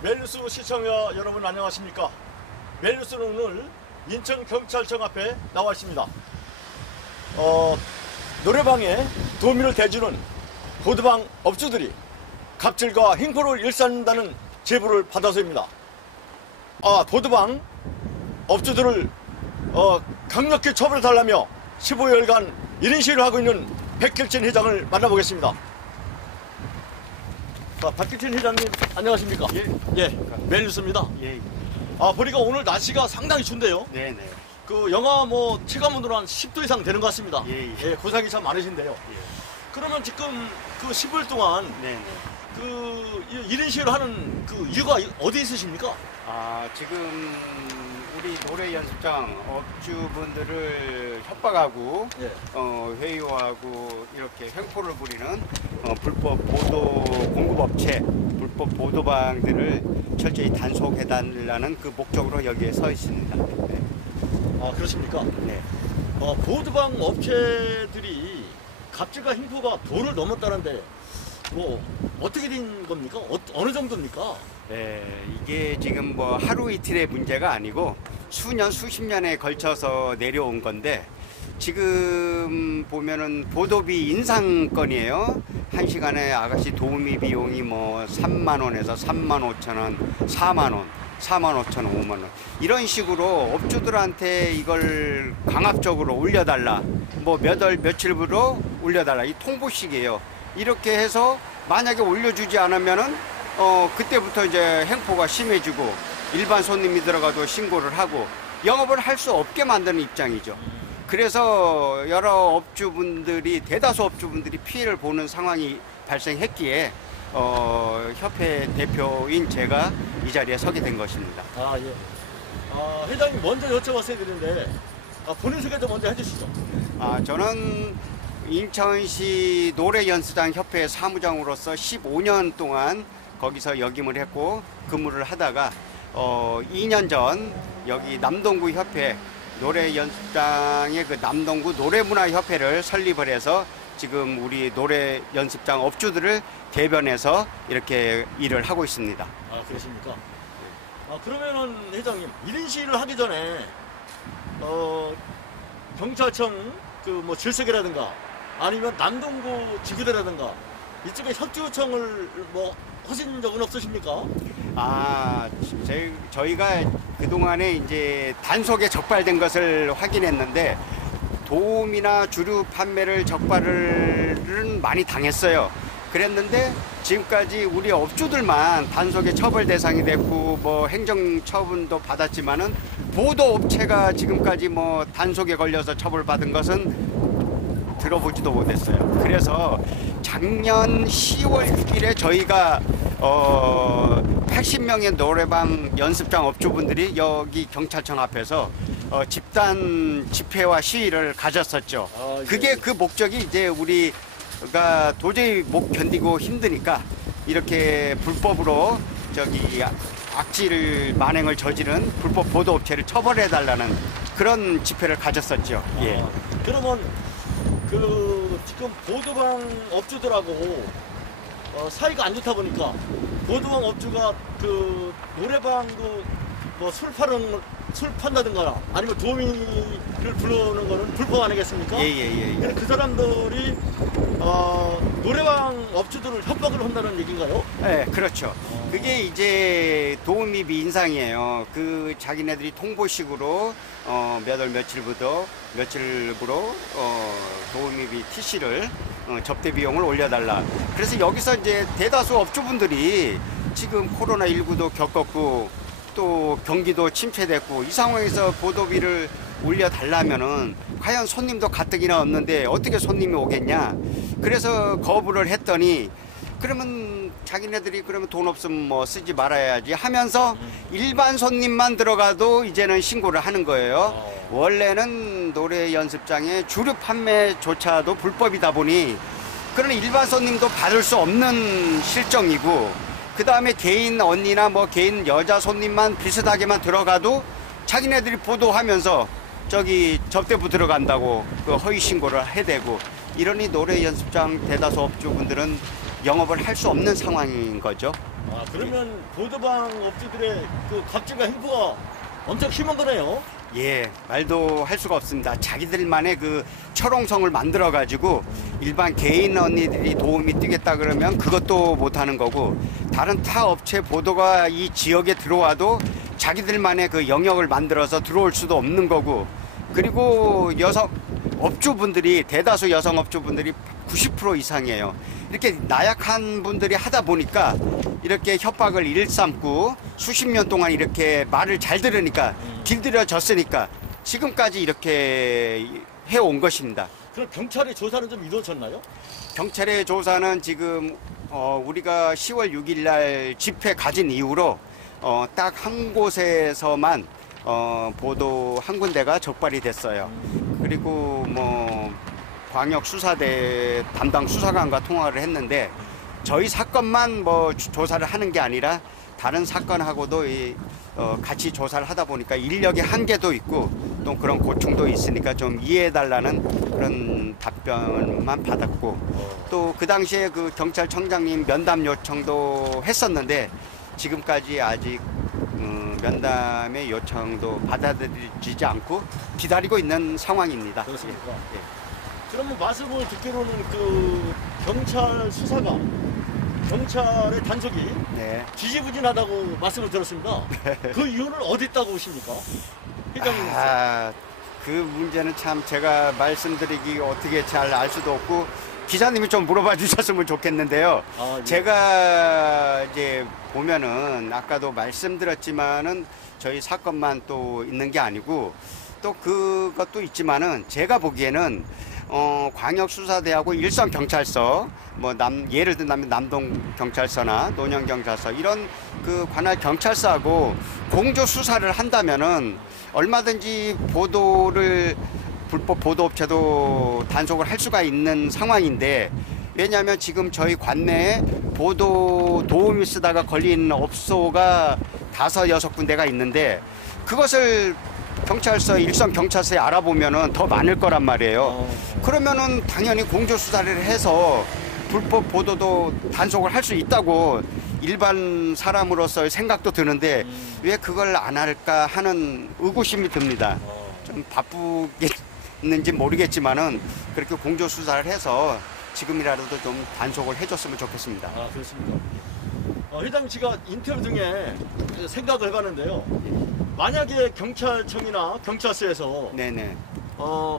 멜뉴스 시청자 여러분 안녕하십니까? 멜뉴스는 오늘 인천경찰청 앞에 나와 있습니다. 노래방에 도미를 대주는 보드방 업주들이 갑질과 횡포를 일삼는다는 제보를 받아서입니다. 보드방 업주들을 강력히 처벌해달라며 15여일간 1인 시위를 하고 있는 백길진 회장을 만나보겠습니다. 백길진 회장님 안녕하십니까? 예. 멜뉴스입니다. 예. 보니까 오늘 날씨가 상당히 춥네요. 네네. 그 영하 체감온도로 한 10도 이상 되는 것 같습니다. 예. 고생이 참 많으신데요. 예. 그러면 지금 그 10일 동안 네네. 그 1인 시위를 하는 그 이유가 어디 있으십니까? 지금 우리 노래 연습장 업주분들을 협박하고 예. 회유하고 이렇게 횡포를 부리는 불법 보도 공급업체, 불법 보도방들을 철저히 단속해달라는 그 목적으로 여기에 서 있습니다. 네. 그렇습니까? 네. 보드방 업체들이 갑질과 횡포가 도를 넘었다는데 뭐 어떻게 된 겁니까? 어느 정도입니까? 네, 이게 지금 뭐 하루 이틀의 문제가 아니고 수년, 수십 년에 걸쳐서 내려온 건데 지금 보면은 보도비 인상건이에요. 한 시간에 아가씨 도우미 비용이 뭐 3만 원에서 3만 5천 원, 4만 원, 4만 5천 원, 5만 원 이런 식으로 업주들한테 이걸 강압적으로 올려달라. 뭐 몇 월 며칠부로 올려달라. 이 통보식이에요. 이렇게 해서 만약에 올려주지 않으면은 그때부터 이제 행포가 심해지고 일반 손님이 들어가도 신고를 하고 영업을 할 수 없게 만드는 입장이죠. 그래서 여러 업주분들이 대다수 업주분들이 피해를 보는 상황이 발생했기에 협회 대표인 제가 이 자리에 서게 된 것입니다. 예. 회장님 먼저 여쭤봤어야 되는데 본인 소개 좀 먼저 해주시죠. 저는 인천시 노래연습장 협회 사무장으로서 15년 동안 거기서 역임을 했고 근무를 하다가 2년 전 여기 남동구 협회 노래연습장의 그 남동구 노래문화협회를 설립을 해서 지금 우리 노래연습장 업주들을 대변해서 이렇게 일을 하고 있습니다. 그러십니까? 그러면은 회장님 1인 시위를 하기 전에 경찰청 그 뭐 질서계라든가 아니면 남동구 지구대라든가 이쪽에 협조 요청을 뭐 하신 적은 없으십니까? 저희가 그동안에 이제 단속에 적발된 것을 확인했는데 도움이나 주류 판매를 적발은 많이 당했어요. 그랬는데 지금까지 우리 업주들만 단속에 처벌 대상이 됐고 뭐 행정 처분도 받았지만은 보도 업체가 지금까지 뭐 단속에 걸려서 처벌받은 것은 들어보지도 못했어요. 그래서 작년 10월 6일에 저희가 80명의 노래방 연습장 업주분들이 여기 경찰청 앞에서 집단 집회와 시위를 가졌었죠. 예. 그게 그 목적이 이제 우리가 도저히 못 견디고 힘드니까 이렇게 불법으로 악질 만행을 저지른 불법 보도업체를 처벌해달라는 그런 집회를 가졌었죠. 예. 그러면 지금 보드방 업주들하고 사이가 안 좋다 보니까 보드방 업주가 그 노래방도 뭐 술 판다든가 아니면 도우미를 부르는 거는 불법 아니겠습니까? 예. 근데 그 사람들이 노래방 업주들을 협박을 한다는 얘기인가요? 네, 그렇죠. 그게 이제 도우미비 인상이에요. 그 자기네들이 통보식으로 몇 월 며칠부로 도우미비 TC를 접대 비용을 올려달라. 그래서 여기서 이제 대다수 업주분들이 지금 코로나19도 겪었고 또 경기도 침체됐고 이 상황에서 보도비를 올려달라면은 과연 손님도 가뜩이나 없는데 어떻게 손님이 오겠냐. 그래서 거부를 했더니 그러면 자기네들이 그러면 돈 없으면 뭐 쓰지 말아야지 하면서 일반 손님만 들어가도 이제는 신고를 하는 거예요. 원래는 노래 연습장의 주류 판매조차도 불법이다 보니 그런 일반 손님도 받을 수 없는 실정이고 그 다음에 개인 언니나 뭐 개인 여자 손님만 비슷하게만 들어가도 자기네들이 보도하면서 접대부 들어간다고 그 허위 신고를 해대고 이러니 노래 연습장 대다수 업주분들은 영업을 할 수 없는 상황인 거죠. 아, 그러면 보도방 업주들의 그 갑질과 행포가 엄청 심한 거네요. 예, 말도 할 수가 없습니다. 자기들만의 그 철옹성을 만들어 가지고 일반 개인 언니들이 도움이 뛰겠다 그러면 그것도 못 하는 거고, 다른 타 업체 보도가 이 지역에 들어와도 자기들만의 그 영역을 만들어서 들어올 수도 없는 거고, 그리고 여성 업주분들이, 대다수 여성 업주분들이 90% 이상이에요. 이렇게 나약한 분들이 하다 보니까 이렇게 협박을 일삼고 수십 년 동안 이렇게 말을 잘 들으니까 길들여졌으니까 지금까지 이렇게 해온 것입니다. 그럼 경찰의 조사는 좀 이루어졌나요? 경찰의 조사는 지금 우리가 10월 6일 날 집회 가진 이후로 딱 한 곳에서만 보도 한 군데가 적발이 됐어요. 그리고 뭐 광역수사대 담당 수사관과 통화를 했는데, 저희 사건만 뭐 조사를 하는 게 아니라 다른 사건하고도 같이 조사를 하다 보니까 인력의 한계도 있고 또 그런 고충도 있으니까 좀 이해해달라는 그런 답변만 받았고, 또 그 당시에 그 경찰청장님 면담 요청도 했었는데 지금까지 아직 면담의 요청도 받아들이지 않고 기다리고 있는 상황입니다. 그렇습니까? 예. 그러면 말씀을 듣기로는 그 경찰 수사가, 경찰의 단속이 네. 지지부진하다고 말씀을 들었습니다. 그 이유는 어디 있다고 보십니까? 회장님. 그 문제는 참 제가 말씀드리기 어떻게 잘 알 수도 없고, 기자님이 좀 물어봐 주셨으면 좋겠는데요. 아, 예. 제가 이제 보면은 아까도 말씀드렸지만은 저희 사건만 또 있는 게 아니고 또 그것도 있지만은, 제가 보기에는 광역수사대하고 일선경찰서, 뭐 예를 들면 남동경찰서나 논현경찰서, 이런 그 관할 경찰서하고 공조 수사를 한다면은 얼마든지 불법 보도업체도 단속을 할 수가 있는 상황인데, 왜냐하면 지금 저희 관내에 보도 도움을 쓰다가 걸린 업소가 5, 6군데가 있는데, 그것을 경찰서, 일선 경찰서에 알아보면은 더 많을 거란 말이에요. 그러면은 당연히 공조 수사를 해서 불법 보도도 단속을 할 수 있다고 일반 사람으로서의 생각도 드는데 왜 그걸 안 할까 하는 의구심이 듭니다. 좀 바쁘겠는지 모르겠지만은 그렇게 공조 수사를 해서 지금이라도 좀 단속을 해줬으면 좋겠습니다. 아, 그렇습니까? 회장님, 제가 인터뷰 중에 생각을 해봤는데요. 만약에 경찰청이나 경찰서에서 네네.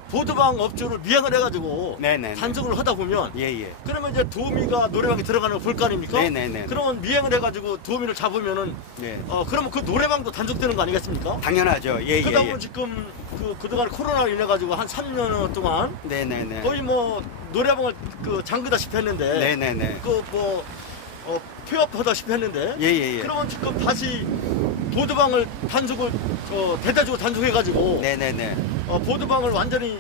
보도방 업주를 미행을 해가지고 네네. 단속을 하다 보면, 예예. 그러면 이제 도우미가 노래방에 들어가는 걸 볼 거 아닙니까? 네네네. 그러면 미행을 해가지고 도우미를 잡으면은 네. 그러면 그 노래방도 단속되는 거 아니겠습니까? 당연하죠. 예예. 그러다 보면 지금 그동안 코로나로 인해 가지고 한 3년 동안 네네네. 거의 뭐 노래방을 잠그다시피 했는데, 네네네. 폐업하다시피 했는데, 예예예. 그러면 지금 다시 보도방을 단속을 대대적으로 단속해가지고 네네네. 보도방을 완전히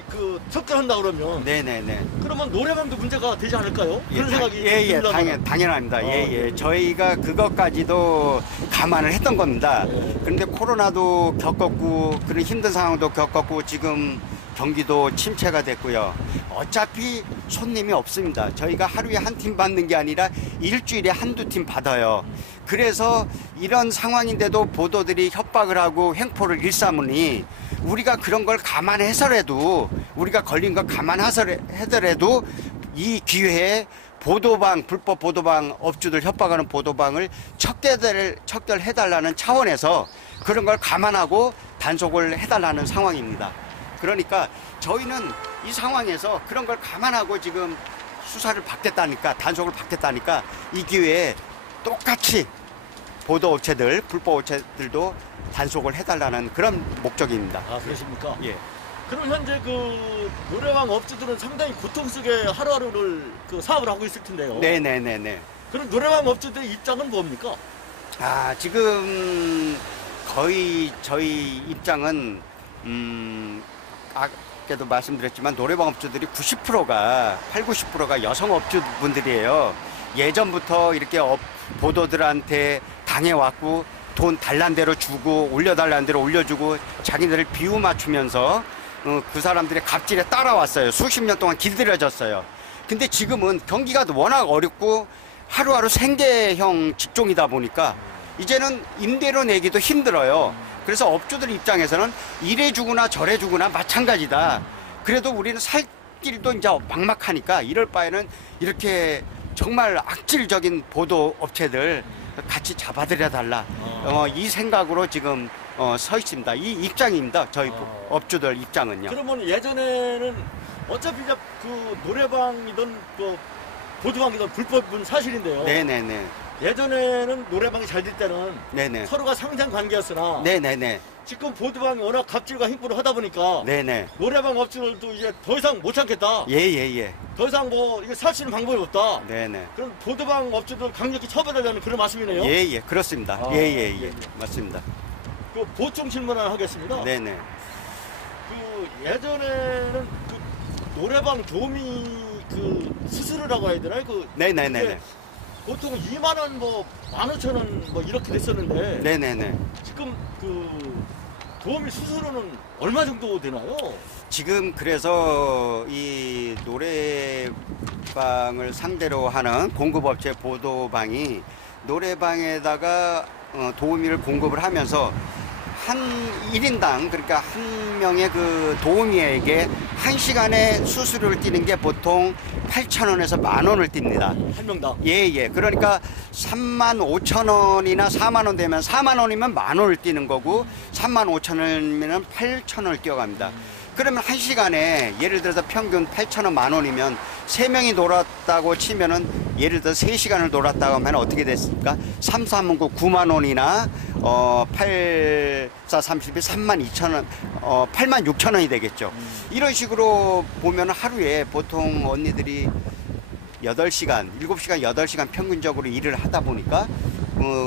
척결한다 그러면, 네네네. 그러면 노래방도 문제가 되지 않을까요? 그런 생각이 예예. 듭니다만. 당연합니다. 예예. 저희가 그것까지도 감안을 했던 겁니다. 그런데 코로나도 겪었고 그런 힘든 상황도 겪었고 지금 경기도 침체가 됐고요. 어차피 손님이 없습니다. 저희가 하루에 한 팀 받는 게 아니라 일주일에 한두 팀 받아요. 그래서 이런 상황인데도 보도들이 협박을 하고 횡포를 일삼으니 우리가 그런 걸 감안해서라도, 우리가 걸린 걸 감안하더라도 이 기회에 보도방, 불법 보도방 업주들 협박하는 보도방을 척결해달라는 차원에서 그런 걸 감안하고 단속을 해달라는 상황입니다. 그러니까 저희는 이 상황에서 그런 걸 감안하고 지금 수사를 받겠다니까, 단속을 받겠다니까 이 기회에 똑같이 보도업체들, 불법업체들도 단속을 해달라는 그런 목적입니다. 아, 그러십니까? 예. 그럼 현재 노래방 업주들은 상당히 고통 속에 하루하루를 사업을 하고 있을 텐데요. 네네네네. 그럼 노래방 업주들의 입장은 뭡니까? 지금 거의 저희 입장은 아까도 말씀드렸지만 노래방 업주들이 90%가 90%가 여성 업주분들이에요. 예전부터 이렇게 보도들한테 당해왔고 돈 달란 대로 주고 올려달라는 대로 올려주고 자기들을 비유 맞추면서 그 사람들의 갑질에 따라왔어요. 수십 년 동안 길들여졌어요. 근데 지금은 경기가 워낙 어렵고 하루하루 생계형 직종이다 보니까 이제는 임대료 내기도 힘들어요. 그래서 업주들 입장에서는 이래 주거나 저래 주거나 마찬가지다. 그래도 우리는 살 길도 이제 막막하니까 이럴 바에는 이렇게 정말 악질적인 보도 업체들 같이 잡아들여 달라. 이 생각으로 지금 서 있습니다. 이 입장입니다. 저희 업주들 입장은요. 그러면 예전에는 어차피 이제 그 노래방이든 그 보드방이든 불법은 사실인데요. 네네네. 예전에는 노래방이 잘 될 때는 네네. 서로가 상생 관계였으나 네네네. 지금 보드방이 워낙 갑질과 힘부를 하다 보니까 네네. 노래방 업주들도 이제 더 이상 못 참겠다. 예예예. 더 이상 뭐 이거 살 수 있는 방법이 없다. 네네. 그럼 보드방 업주들 강력히 처벌하려는 그런 말씀이네요. 예예. 그렇습니다. 아, 예예예. 예. 맞습니다. 그 보충 질문 하나 하겠습니다. 네네. 그 예전에는 그 노래방 도우미 그 수수료라고 해야 되나요? 그 네네네네. 그게 보통 2만 원, 뭐 15,000원 뭐 이렇게 됐었는데 네네네. 지금 그 도우미 수수료는 얼마 정도 되나요? 지금 그래서 이 노래방을 상대로 하는 공급업체 보도방이 노래방에다가 도우미를 공급을 하면서 한 1인당 그러니까 한 명의 그 도우미에게 1시간에 수수료를 띄는 게 보통 8,000원에서 10,000원을 띱니다. 한 명당. 예. 그러니까 35,000원이나 4만 원 되면 4만 원이면 10,000원을 띄는 거고 35,000원이면 8,000원을 띄어갑니다. 그러면 1시간에 예를 들어서 평균 8,000원 10,000원이면 3명이 놀았다고 치면은 예를 들어 3시간을 놀았다고 하면 어떻게 됐습니까? 3, 3은 9만 원이나 8, 4, 30이 32,000원, 86,000원이 되겠죠. 이런 식으로 보면 하루에 보통 언니들이 8시간, 7시간, 8시간 평균적으로 일을 하다 보니까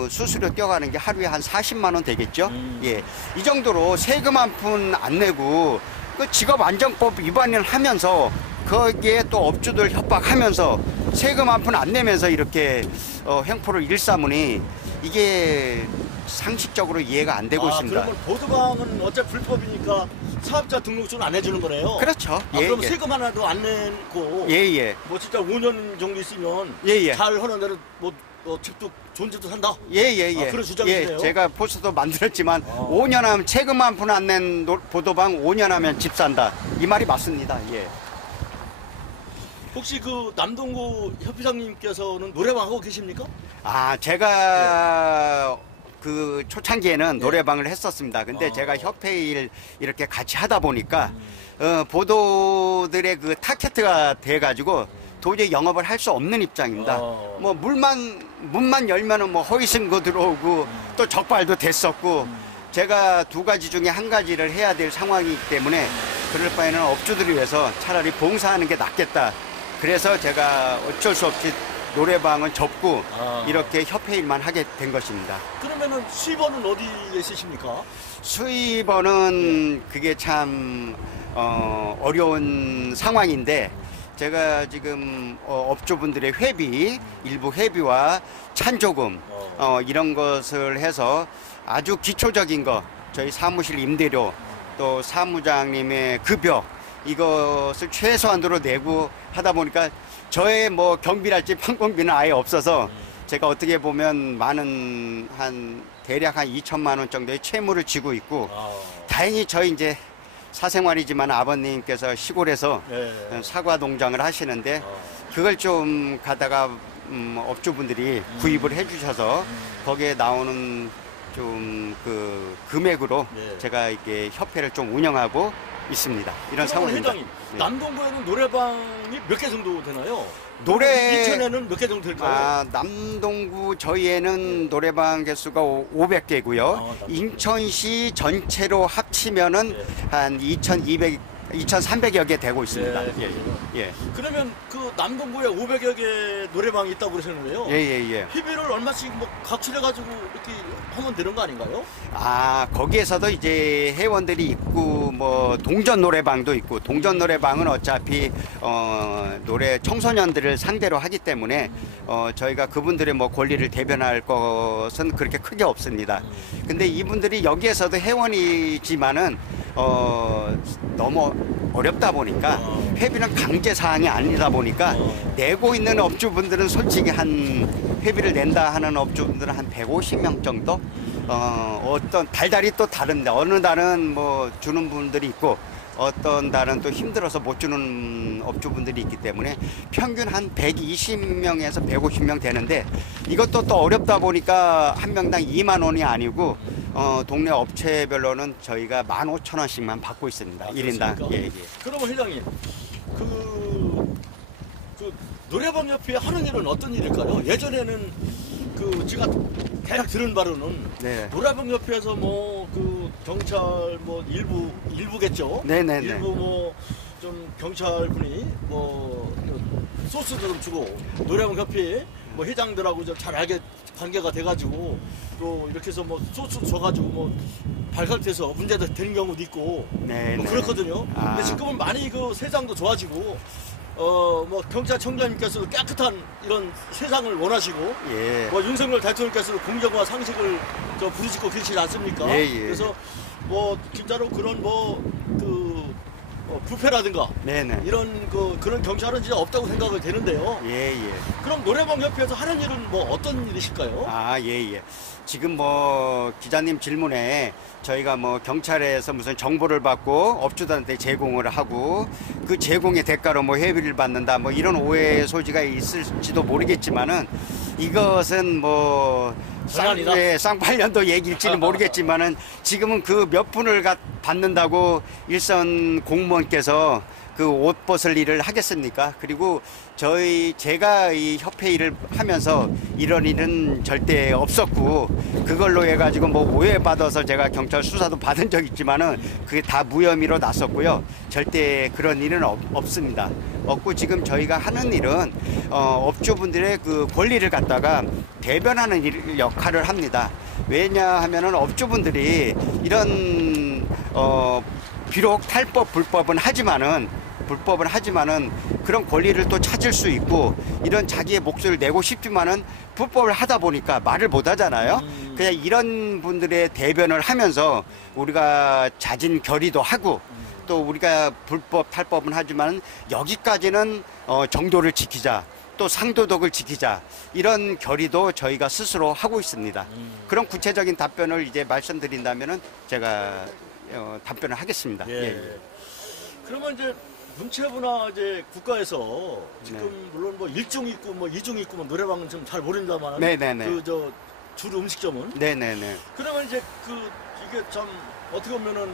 수수료 떼어가는 게 하루에 한 40만 원 되겠죠. 예, 이 정도로 세금 한 푼 안 내고 그 직업안정법 위반을 하면서 거기에 또 업주들 협박하면서 세금 한 푼 안 내면서 이렇게 횡포를 일삼으니 이게 상식적으로 이해가 안 되고 있습니다. 그러면 보드방은 어차피 불법이니까 사업자 등록증을 안 해주는 거네요. 그렇죠. 그럼 세금 하나도 안 내고 예. 뭐 진짜 5년 정도 있으면 예. 잘 하는 데는 뭐 집도 좋은 집도 산다. 예. 그런 주장이네요. 제가 포스도 만들었지만 5년 하면 세금 한 푼 안 낸 보도방 5년 하면 집 산다. 이 말이 맞습니다. 예. 혹시 그 남동구 협회장님께서는 노래방 하고 계십니까? 제가 그 초창기에는 노래방을 했었습니다. 근데 제가 협회 일 이렇게 같이 하다 보니까 보도들의 그 타켓트가 돼가지고 도저히 영업을 할 수 없는 입장입니다. 뭐 문만 열면은 뭐 허위승고 들어오고 또 적발도 됐었고 제가 두 가지 중에 한 가지를 해야 될 상황이기 때문에 그럴 바에는 업주들을 위해서 차라리 봉사하는 게 낫겠다. 그래서 제가 어쩔 수 없이 노래방은 접고 이렇게 협회 일만 하게 된 것입니다. 그러면은 수입원은 어디에 쓰십니까? 수입원은 그게 참 어려운 상황인데 제가 지금 업주분들의 회비, 일부 회비와 찬조금 이런 것을 해서 아주 기초적인 거 저희 사무실 임대료 또 사무장님의 급여 이것을 최소한으로 내고 하다 보니까 저의 뭐 경비랄지 판공비는 아예 없어서 제가 어떻게 보면 많은 대략 한 2천만 원 정도의 채무를 지고 있고 다행히 저희 이제 사생활이지만 아버님께서 시골에서 사과 농장을 하시는데 그걸 좀 가다가 업주분들이 구입을 해주셔서 거기에 나오는 좀 그 금액으로 제가 이렇게 협회를 좀 운영하고 있습니다. 이런 상황입니다. 회장님, 남동구에는 노래방이 몇 개 정도 되나요? 노래 인천에는 몇 개 정도 될까요? 남동구 저희에는 노래방 개수가 500개고요. 인천시 전체로 합치면은 한 2,300여 개 되고 있습니다. 예. 그러면 그 남동구에 500여 개 노래방이 있다고 그러셨는데요. 예. 회비를 얼마씩 뭐 각출해가지고 이렇게 하면 되는 거 아닌가요? 거기에서도 이제 회원들이 있고 뭐 동전 노래방도 있고 동전 노래방은 어차피 노래 청소년들을 상대로 하기 때문에 저희가 그분들의 뭐 권리를 대변할 것은 그렇게 크게 없습니다. 근데 이분들이 여기에서도 회원이지만은 너무 어렵다 보니까 회비는 강제 사항이 아니다 보니까 내고 있는 업주분들은 솔직히 한 회비를 낸다 하는 업주분들은 한 150명 정도. 어떤 달달이 또 다른데 어느 달은 뭐 주는 분들이 있고 어떤 달은 또 힘들어서 못 주는 업주분들이 있기 때문에 평균 한 120명에서 150명 되는데 이것도 또 어렵다 보니까 한 명당 2만 원이 아니고 동네 업체별로는 저희가 15,000원씩만 받고 있습니다. 1인당. 예, 예. 그러면 회장님, 그 노래방 협회에 하는 일은 어떤 일일까요? 예전에는 제가 대략 들은 바로는 네. 노래방 협회에서 뭐 경찰 뭐 일부겠죠. 네네네. 일부 뭐 좀 경찰분이 뭐 소스도 좀 주고 노래방 협회에 뭐 회장들하고 좀 잘 알게 관계가 돼가지고 또 이렇게 해서 뭐 소스 줘가지고 뭐 발각돼서 문제가 되는 경우도 있고 네, 뭐 네. 그렇거든요. 아. 근데 지금은 많이 세상도 좋아지고 뭐 경찰청장님께서도 깨끗한 이런 세상을 원하시고 예. 뭐 윤석열 대통령께서도 공정과 상식을 부르짖고 계시지 않습니까? 예, 예. 그래서 뭐 진짜로 그런 부패라든가 네네. 이런 그런 경찰은 진짜 없다고 생각이 되는데요. 예, 예. 그럼 노래방 협회에서 하는 일은 뭐 어떤 일이실까요? 아, 예, 예. 지금 뭐 기자님 질문에 저희가 뭐 경찰에서 무슨 정보를 받고 업주들한테 제공을 하고 그 제공의 대가로 뭐 회비를 받는다 뭐 이런 오해 소지가 있을지도 모르겠지만은 이것은 뭐 전환이다? 쌍팔년도 얘기일지는 모르겠지만은 지금은 그 몇 분을 받는다고 일선 공무원께서 그 옷 벗을 일을 하겠습니까? 그리고 제가 이 협회 일을 하면서 이런 일은 절대 없었고 그걸로 해가지고 뭐 오해받아서 제가 경찰 수사도 받은 적 있지만은 그게 다 무혐의로 났었고요. 절대 그런 일은 없습니다. 없고 지금 저희가 하는 일은 업주분들의 그 권리를 갖다가 대변하는 역할을 합니다. 왜냐하면은 업주분들이 이런 비록 탈법 불법은 하지만은 그런 권리를 또 찾을 수 있고 이런 자기의 목소리를 내고 싶지만은 불법을 하다 보니까 말을 못 하잖아요. 그냥 이런 분들의 대변을 하면서 우리가 잦은 결의도 하고 또 우리가 불법 탈법은 하지만 여기까지는 정도를 지키자. 또 상도덕을 지키자 이런 결의도 저희가 스스로 하고 있습니다. 그런 구체적인 답변을 이제 말씀드린다면은 제가 답변을 하겠습니다. 예. 예. 그러면 이제 문체부나 이제 국가에서 지금 네. 물론 뭐 1중 있고 뭐 2중 있고 뭐 노래방은 좀 잘 모른다만 네네네. 주류 음식점은 네네네. 그러면 이제 이게 참 어떻게 보면은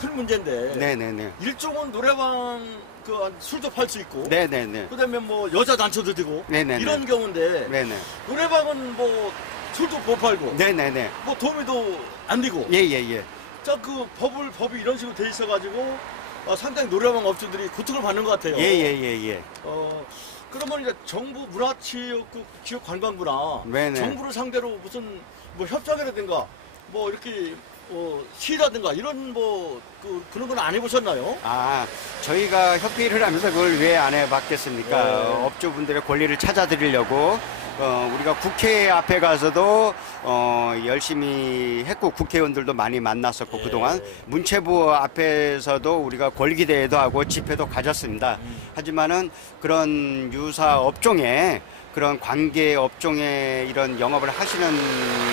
큰 문제인데 네네네. 일종은 노래방 술도 팔 수 있고 네네네. 그다음에 뭐 여자 단체도 되고 네네네. 이런 경우인데 네네. 노래방은 뭐 술도 못 팔고 네네네. 뭐 도미도 안 되고 예예예. 자 법이 이런 식으로 돼 있어가지고 상당히 노래방 업주들이 고통을 받는 것 같아요. 예예예예. 그러면 이제 정부 문화체육관광부나 네네. 정부를 상대로 무슨 뭐 협상이라든가 뭐 이렇게 시라든가 이런 그런 건 안 해보셨나요? 아, 저희가 협회 일을 하면서 그걸 왜 안 해봤겠습니까? 네. 업주분들의 권리를 찾아드리려고 우리가 국회 앞에 가서도 열심히 했고 국회의원들도 많이 만났었고 예. 그동안 문체부 앞에서도 우리가 권리기대회도 하고 집회도 가졌습니다. 하지만은 그런 유사 업종에 그런 관계 업종에 이런 영업을 하시는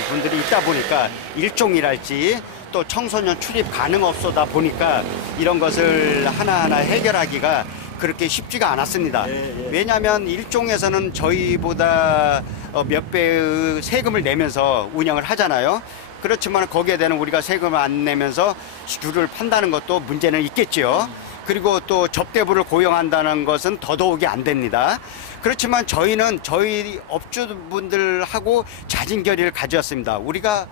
분들이 있다 보니까 일종이랄지 또 청소년 출입 가능업소다 보니까 이런 것을 하나하나 해결하기가 그렇게 쉽지가 않았습니다. 예. 왜냐하면 일종에서는 저희보다 몇 배의 세금을 내면서 운영을 하잖아요. 그렇지만 거기에 대한 우리가 세금을 안 내면서 귤을 판다는 것도 문제는 있겠지요. 그리고 또 접대부를 고용한다는 것은 더더욱이 안 됩니다. 그렇지만 저희는 저희 업주분들하고 잦은 결의를 가졌습니다. 우리가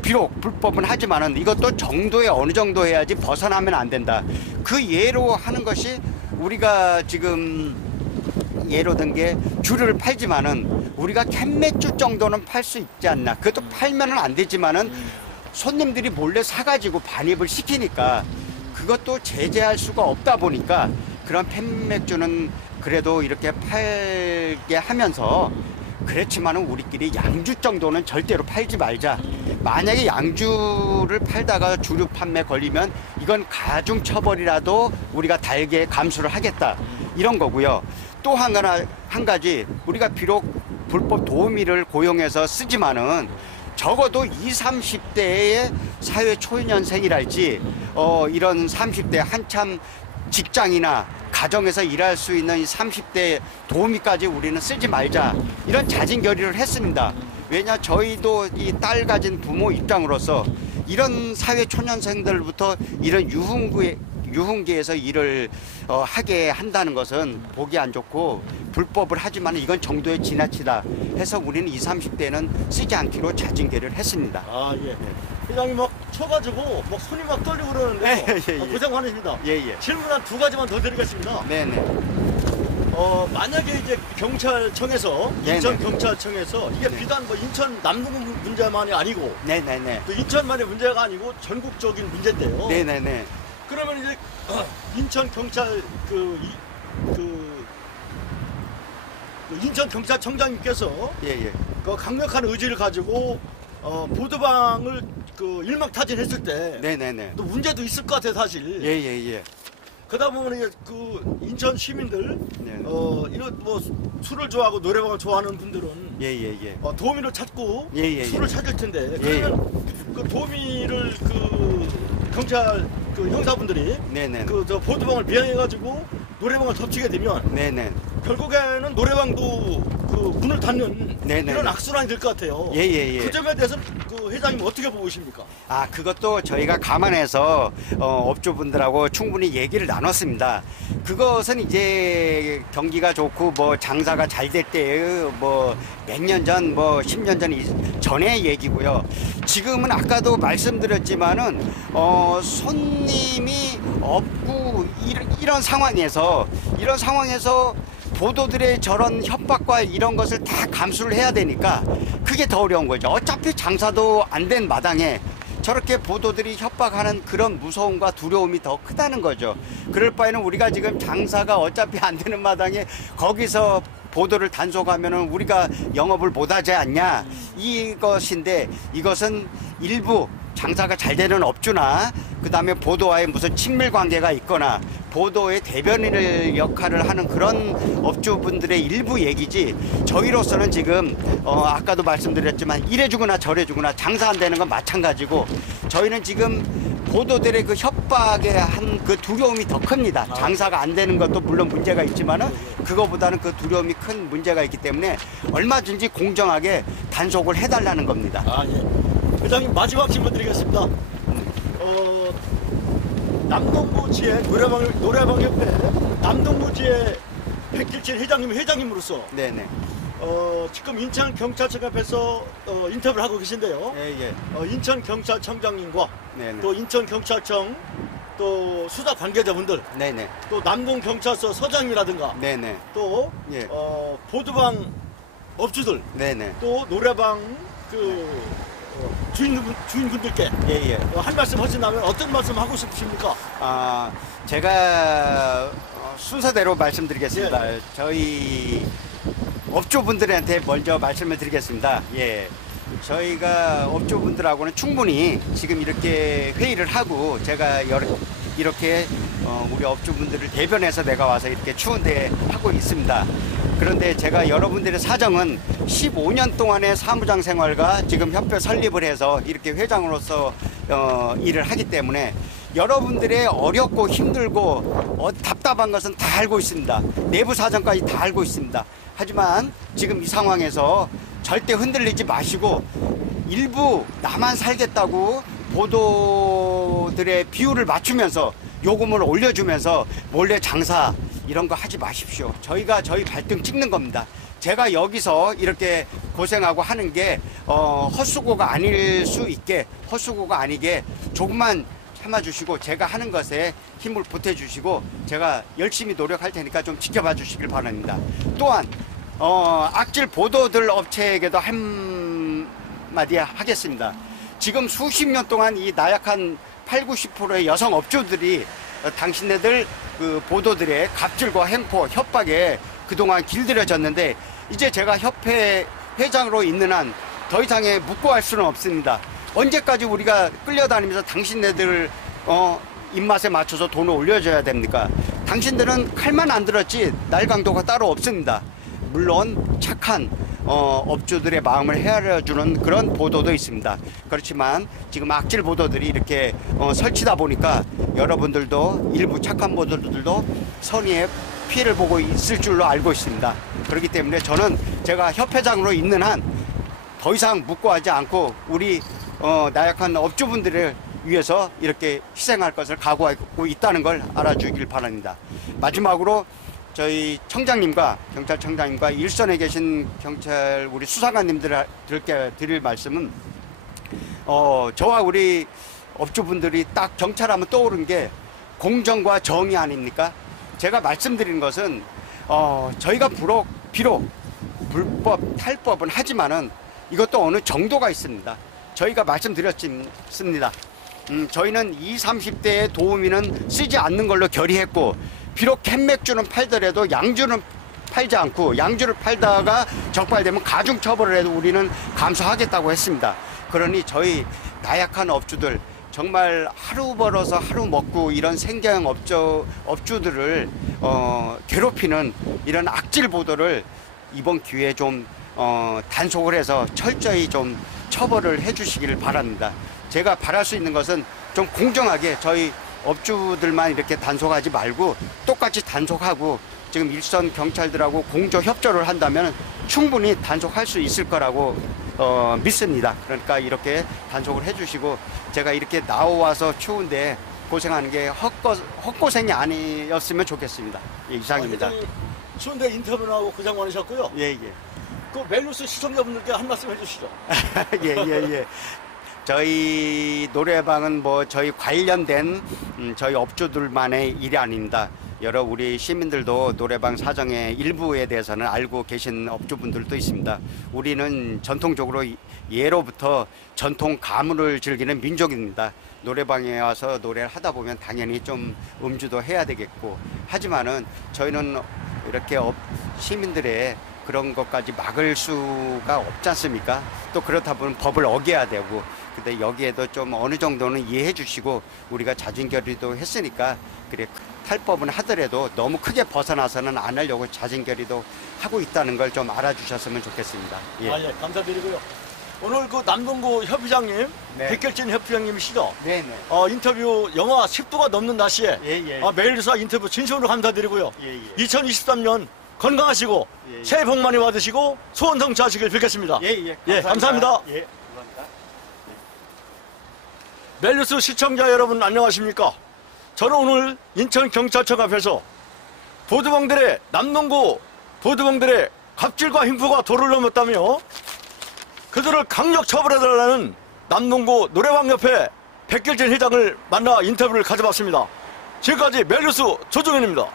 비록 불법은 하지만은 이것도 정도에 어느 정도 해야지 벗어나면 안 된다. 그 예로 하는 것이 우리가 지금 예로 든 게 귤을 팔지만은 우리가 캔맥주 정도는 팔 수 있지 않나. 그것도 팔면은 안 되지만은 손님들이 몰래 사가지고 반입을 시키니까 그것도 제재할 수가 없다 보니까 그런 캔맥주는 그래도 이렇게 팔게 하면서 그렇지만은 우리끼리 양주 정도는 절대로 팔지 말자. 만약에 양주를 팔다가 주류 판매 걸리면 이건 가중 처벌이라도 우리가 달게 감수를 하겠다. 이런 거고요. 또 한 가지 우리가 비록 불법 도우미를 고용해서 쓰지만은 적어도 20, 30대의 사회 초년생이랄지 이런 30대 한참 직장이나 가정에서 일할 수 있는 이 30대 도우미까지 우리는 쓰지 말자. 이런 자진결의를 했습니다. 왜냐 저희도 이 딸 가진 부모 입장으로서 이런 사회 초년생들부터 이런 유흥계에서 일을 하게 한다는 것은 보기 안 좋고 불법을 하지만 이건 정도에 지나치다 해서 우리는 20, 30대는 쓰지 않기로 자진결의를 했습니다. 아, 예. 회장님 막 쳐가지고 막 손이 막 떨리고 그러는데 고생 많으십니다. 예. 질문 한 두 가지만 더 드리겠습니다. 네네. 만약에 이제 경찰청에서 인천 경찰청에서 이게 비단 뭐 인천 남동 문제만이 아니고 네네네. 또 인천만의 문제가 아니고 전국적인 문제인데요. 네네네. 그러면 이제 인천 경찰 인천 경찰청장님께서 예. 그 강력한 의지를 가지고 보도방을 일망타진했을 때 네네네. 또 문제도 있을 것 같아 사실. 예. 그러다 보면 이제 그 인천 시민들 네. 이런 뭐 술을 좋아하고 노래방을 좋아하는 분들은 예. 도우미를 찾고 예. 술을 찾을 텐데 예. 그러면 그 도우미를 경찰 형사분들이 네네. 저 보도방을 비행해가지고 노래방을 덮치게 되면 네네. 결국에는 노래방도 문을 닫는 네네. 이런 악순환이 될 것 같아요. 예. 그 점에 대해서는 회장님 어떻게 보고 계십니까? 아, 그것도 저희가 감안해서 업주분들하고 충분히 얘기를 나눴습니다. 그것은 이제 경기가 좋고 뭐 장사가 잘 될 때의 뭐 몇 년 전, 뭐 10년 전의 얘기고요. 지금은 아까도 말씀드렸지만은 손님이 없고 이런 상황에서 보도들의 저런 협박과 이런 것을 다 감수를 해야 되니까 그게 더 어려운 거죠. 어차피 장사도 안 된 마당에 저렇게 보도들이 협박하는 그런 무서움과 두려움이 더 크다는 거죠. 그럴 바에는 우리가 지금 장사가 어차피 안 되는 마당에 거기서 보도를 단속하면은 우리가 영업을 못하지 않냐 이것인데 이것은 일부 장사가 잘 되는 업주나 그다음에 보도와의 무슨 친밀 관계가 있거나 보도의 대변인을 역할을 하는 그런 업주분들의 일부 얘기지 저희로서는 지금 아까도 말씀드렸지만 이래 주거나 저래 주거나 장사 안 되는 건 마찬가지고 저희는 지금 보도들의 그 협박에 한 그 두려움이 더 큽니다. 장사가 안 되는 것도 물론 문제가 있지만은 그거보다는 그 두려움이 큰 문제가 있기 때문에 얼마든지 공정하게 단속을 해달라는 겁니다. 아, 예. 회장님 마지막 질문 드리겠습니다. 남동부지회 노래방협회 남동부지회 백길칠 회장님으로서 네네. 지금 인천 경찰청 앞에서 인터뷰를 하고 계신데요. 예. 인천 경찰청장님과 네네. 또 인천 경찰청 또 수사 관계자분들 네네. 또 남동 경찰서 서장님이라든가 네네. 또 예. 보드방 업주들 네네. 또 노래방 주인분들께 예. 한 말씀 하신다면 어떤 말씀 하고 싶으십니까? 아, 제가 순서대로 말씀드리겠습니다. 예. 저희 업주분들한테 먼저 말씀을 드리겠습니다. 예. 저희가 업주분들하고는 충분히 지금 이렇게 회의를 하고 제가 이렇게 우리 업주분들을 대변해서 내가 와서 이렇게 추운데 하고 있습니다. 그런데 제가 여러분들의 사정은 15년 동안의 사무장 생활과 지금 협회 설립을 해서 이렇게 회장으로서 일을 하기 때문에 여러분들의 어렵고 힘들고 답답한 것은 다 알고 있습니다. 내부 사정까지 다 알고 있습니다. 하지만 지금 이 상황에서 절대 흔들리지 마시고 일부 나만 살겠다고 보도들의 비율을 맞추면서 요금을 올려주면서 몰래 장사 이런 거 하지 마십시오. 저희가 저희 발등 찍는 겁니다. 제가 여기서 이렇게 고생하고 하는 게 헛수고가 아닐 수 있게 헛수고가 아니게 조금만 참아주시고 제가 하는 것에 힘을 보태주시고 제가 열심히 노력할 테니까 좀 지켜봐 주시길 바랍니다. 또한 악질 보도들 업체에게도 한마디 하겠습니다. 지금 수십 년 동안 이 나약한 80~90%의 여성 업주들이 당신네들 그 보도들의 갑질과 횡포, 협박에 그동안 길들여졌는데 이제 제가 협회 회장으로 있는 한 더 이상의 묵고할 수는 없습니다. 언제까지 우리가 끌려다니면서 당신네들 입맛에 맞춰서 돈을 올려줘야 됩니까? 당신들은 칼만 안 들었지 날강도가 따로 없습니다. 물론 착한 업주들의 마음을 헤아려주는 그런 보도도 있습니다. 그렇지만 지금 악질 보도들이 이렇게 설치다 보니까 여러분들도 일부 착한 보도들도 선의의 피해를 보고 있을 줄로 알고 있습니다. 그렇기 때문에 저는 제가 협회장으로 있는 한 더 이상 묵고하지 않고 우리 나약한 업주분들을 위해서 이렇게 희생할 것을 각오하고 있다는 걸 알아주길 바랍니다. 마지막으로 저희 청장님과 경찰청장님과 일선에 계신 경찰 우리 수사관님들께 드릴 말씀은 저와 우리 업주분들이 딱 경찰하면 떠오른 게 공정과 정의 아닙니까? 제가 말씀드리는 것은 저희가 비록 불법 탈법은 하지만은 이것도 어느 정도가 있습니다. 저희가 말씀드렸습니다. 저희는 20, 30대의 도우미는 쓰지 않는 걸로 결의했고 비록 캔맥주는 팔더라도 양주는 팔지 않고 양주를 팔다가 적발되면 가중처벌을 해도 우리는 감수하겠다고 했습니다. 그러니 저희 나약한 업주들 정말 하루 벌어서 하루 먹고 이런 생계형 업주들을 괴롭히는 이런 악질 보도를 이번 기회에 좀 단속을 해서 철저히 좀 처벌을 해주시기를 바랍니다. 제가 바랄 수 있는 것은 좀 공정하게 저희 업주들만 이렇게 단속하지 말고 똑같이 단속하고 지금 일선 경찰들하고 공조 협조를 한다면 충분히 단속할 수 있을 거라고 믿습니다. 그러니까 이렇게 단속을 해주시고 제가 이렇게 나와서 추운데 고생하는 게 헛고생이 아니었으면 좋겠습니다. 예, 이상입니다. 추운데 인터뷰를 하고 고생 많으셨고요. 예, 예. 그 멜루스 시청자분들께 한 말씀 해주시죠. 예. 저희 노래방은 저희 관련된 저희 업주들만의 일이 아닙니다. 여러 우리 시민들도 노래방 사정의 일부에 대해서는 알고 계신 업주분들도 있습니다. 우리는 전통적으로 예로부터 전통 가문을 즐기는 민족입니다. 노래방에 와서 노래를 하다 보면 당연히 좀 음주도 해야 되겠고 하지만은 저희는 이렇게 시민들의 그런 것까지 막을 수가 없지 않습니까? 또 그렇다 보면 법을 어겨야 되고 근데 여기에도 좀 어느 정도는 이해해 주시고 우리가 자진결의도 했으니까 그래 탈법은 하더라도 너무 크게 벗어나서는 안 하려고 자진결의도 하고 있다는 걸 좀 알아주셨으면 좋겠습니다. 예. 예, 감사드리고요. 오늘 그 남동구 협의장님, 네. 백결진 협의장님이시죠? 네네. 인터뷰 영하 10도가 넘는 날씨에 예. 매일사 인터뷰 진심으로 감사드리고요. 예. 2023년 건강하시고 예. 새해 복 많이 받으시고 소원 성취하시길 빌겠습니다. 예. 감사합니다. 예, 감사합니다. 멜루스 시청자 여러분 안녕하십니까? 저는 오늘 인천경찰청 앞에서 남동구 보드봉들의 갑질과 횡포가 도를 넘었다며 그들을 강력 처벌해달라는 남동구 노래방협회 백결진 회장을 만나 인터뷰를 가져봤습니다. 지금까지 멜루스 조정현입니다.